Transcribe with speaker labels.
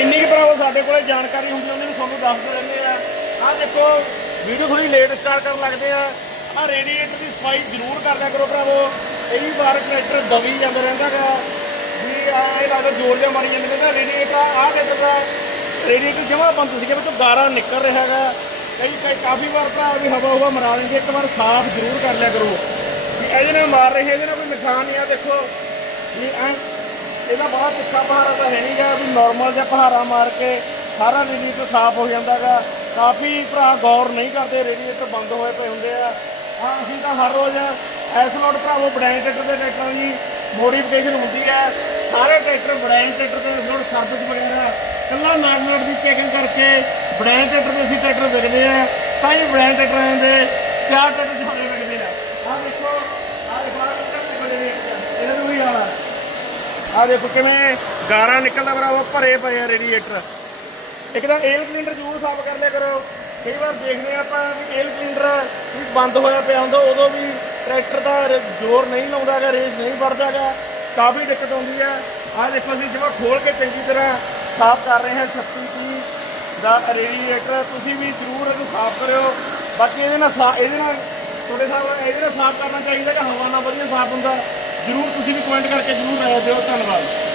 Speaker 1: ਕਿੰਨੀ ਕੁ ਭਰਾਵੋ ਸਾਡੇ ਕੋਲੇ ਜਾਣਕਾਰੀ ਹੁੰਦੀ, ਉਹਨੂੰ ਤੁਹਾਨੂੰ ਦੱਸਦੇ ਰਹਿੰਦੇ ਆ। ਆਹ ਦੇਖੋ ਵੀਡੀਓ ਥੋੜੀ ਲੇਟ ਸਟਾਰਟ ਕਰਨ ਲੱਗਦੇ ਆ। ਆਹ ਰੇਡੀਏਟਰ ਦੀ ਸਫ਼ਾਈ ਜ਼ਰੂਰ ਕਰਦਿਆ ਕਰੋ ਭਰਾਵੋ। ਕਈ ਵਾਰ ਟਰੈਕਟਰ ਦਵੀ ਜਾਂਦਾ ਰਹਿੰਦਾ ਗਾ। ਵੀ ਆ ਇਹ ਲੱਗਦਾ ਜ਼ੋਰ ਜਿਹਾ ਮਾਰੀ ਜਾਂਦੇ ਨੇ ਰੇਡੀਏਟਰ ਆਹ ਟਰੈਕਟਰ ਦਾ ਰੇਡੀਏਟਰ ਜਮਾ ਬੰਦ ਸੀਗਾ, ਵਿੱਚੋਂ ਗਾਰਾ ਨਿਕਲ ਰਿਹਾ ਹੈਗਾ ਕਈ ਕਈ, ਕਾਫੀ ਵਾਰ ਭਰਾ ਵੀ ਹਵਾ ਹਵਾ ਮਰਾ ਲੈਂਦੇ ਇੱਕ ਵਾਰ ਸਾਫ਼ ਜ਼ਰੂਰ ਕਰ ਲਿਆ ਕਰੋ। ਵੀ ਇਹਦੇ ਨਾਲ ਮਾਰ ਰਹੇ ਇਹਦੇ ਨਾਲ ਕੋਈ ਨੁਕਸਾਨ ਨਹੀਂ ਆ, ਦੇਖੋ। ਵੀ ਐਂ ਇਹਦਾ ਬਹੁਤ ਤਿੱਖਾ ਪਹਾੜਾ ਤਾਂ ਹੈ ਨਹੀਂਗਾ ਵੀ ਨਾਰਮਲ ਜਿਹਾ ਪਹਾੜਾ ਮਾਰ ਕੇ ਸਾਰਾ ਰੇਡੀਏਟਰ ਸਾਫ਼ ਹੋ ਜਾਂਦਾਗਾ ਕਾਫੀ ਭਰਾ ਗੌਰ ਨਹੀਂ ਕਰਦੇ ਰੇਡੀਏਟਰ ਬੰਦ ਹੋਏ ਪਏ ਹੁੰਦੇ ਆ। ਹਾਂ, ਅਸੀਂ ਤਾਂ ਹਰ ਰੋਜ਼ ਐਸ ਲੋਡ ਭਰਾਵੋ ਬੜੈਂ ਟਰੈਕਟਰ ਦੇ ਟਰੈਕਟਰਾਂ ਦੀ ਮੋਡੀਫਿਕੇਸ਼ਨ ਹੁੰਦੀ ਹੈ ਸਾਰੇ ਟਰੈਕਟਰ ਬੜੈਂ ਟਰੈਕਟਰ ਦੇ ਲੋਡ ਸਰਵਿਸ ਵਗੈਰਾ ਕੱਲਾ ਨਾਟ ਨਾਟ ਦੀ ਚੈਕਿੰਗ ਕਰਕੇ ਬੜੈਂ ਟਰੈਕਟਰ ਦੇ ਅਸੀਂ ਟਰੈਕਟਰ ਵਿਕਦੇ ਆ। ਤਾਂ ਹੀ ਬੜੈਂ ਟਰੈਕਟਰਾਂ ਦੇ ਚਾਰ ਟਰੈਕਟਰ ਛੋੜੇ ਵਿਕਦੇ ਆ ਆਹ ਦੇਖੋ ਆਹ ਦੇਖੋ ਆਹ ਟਰੈਕਟਰ ਬੜੇ ਨੇ ਇਹਨਾਂ ਨੂੰ ਵੀ ਆਲਾ ਆ ਦੇਖੋ ਕਿਵੇਂ ਗਾਰਾ ਨਿਕਲਦਾ ਬਰਾਬਰ ਭਰੇ ਪਏ ਆ ਰੇਡੀਏਟਰ। ਇੱਕ ਤਾਂ ਏਅਰ ਕਲੀਨਰ ਜ਼ਰੂਰ ਸਾਫ਼ ਕਰ ਲਿਆ ਕਰੋ। ਕਈ ਵਾਰ ਦੇਖਦੇ ਆ ਆਪਾਂ ਵੀ ਏਅਰ ਕਲੀਨਰ ਵੀ ਬੰਦ ਹੋਇਆ ਪਿਆ ਹੁੰਦਾ, ਉਦੋਂ ਵੀ ਟਰੈਕਟਰ ਦਾ ਰ- ਜ਼ੋਰ ਨਹੀਂ ਲਾਉਂਦਾ ਹੈਗਾ ਰੇਸ ਨਹੀਂ ਵੱਧਦਾਗਾ ਕਾਫੀ ਦਿੱਕਤ ਆਉਂਦੀ ਹੈ। ਆਹ ਦੇਖੋ ਅਸੀਂ ਜਿਵੇਂ ਖੋਲ ਕੇ ਚੰਗੀ ਤਰ੍ਹਾਂ ਸਾਫ਼ ਕਰ ਰਹੇ ਹਾਂ 36 ਕੀ ਦਾ ਰੇਡੀਏਟਰ। ਤੁਸੀਂ ਵੀ ਜ਼ਰੂਰ ਇਹਨੂੰ ਸਾਫ਼ ਕਰਿਓ। ਬਾਕੀ ਇਹਦੇ ਨਾਲ ਸਾ- ਇਹਦੇ ਨਾਲ ਤੁਹਾਡੇ ਸਾਹਿਬ ਇਹਦੇ ਨਾਲ ਸਾਫ਼ ਕਰਨਾ ਚਾਹੀਦਾ ਕਿ ਹਵਾ ਨਾਲ ਵਧੀਆ ਸਾਫ਼ ਹੁੰਦਾ? ਜ਼ਰੂਰ ਤੁਸੀਂ ਵੀ ਕਮੈਂਟ ਕਰਕੇ ਜ਼ਰੂਰ ਰਾਏ ਦਿਓ ਧੰਨਵਾਦ।